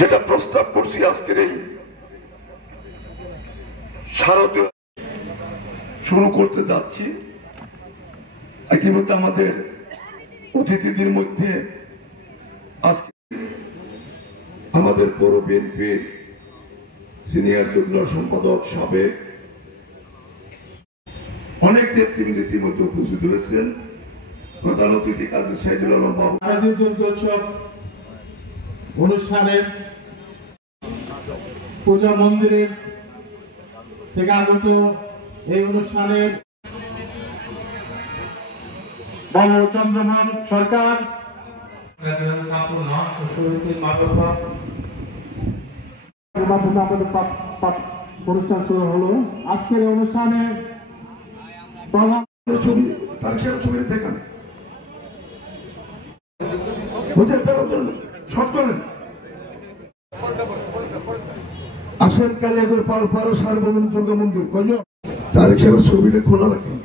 যেটা প্রস্তাব করছি আজকের এই শারদীয় শুরু করতে যাচ্ছি। ইতিমধ্যে আমাদের অতিথিদের মধ্যে আজকে আমাদের পৌর বিএনপির সিনিয়র যুগ্ম সম্পাদক সাবেক অনেক নেতৃবৃন্দ ইতিমধ্যে উপস্থিত হয়েছেন। প্রধান অতিথি কাজী সাইদুল আলম বাবু উৎসব অনুষ্ঠানের পূজা মন্দিরের থেকে আগত এই অনুষ্ঠানের বাবু চন্দ্রমোহন সরকার মাধ্যমে আমাদের অনুষ্ঠান শুরু হলো। আজকের এই অনুষ্ঠানে প্রধান ছবি তার ছবি দেখান আসেন কালিয়াগর পালপাড়া সার্বজনীন দুর্গা মন্দির কয়জন তারেক সাহেবের ছবিটা খোলা রাখেন।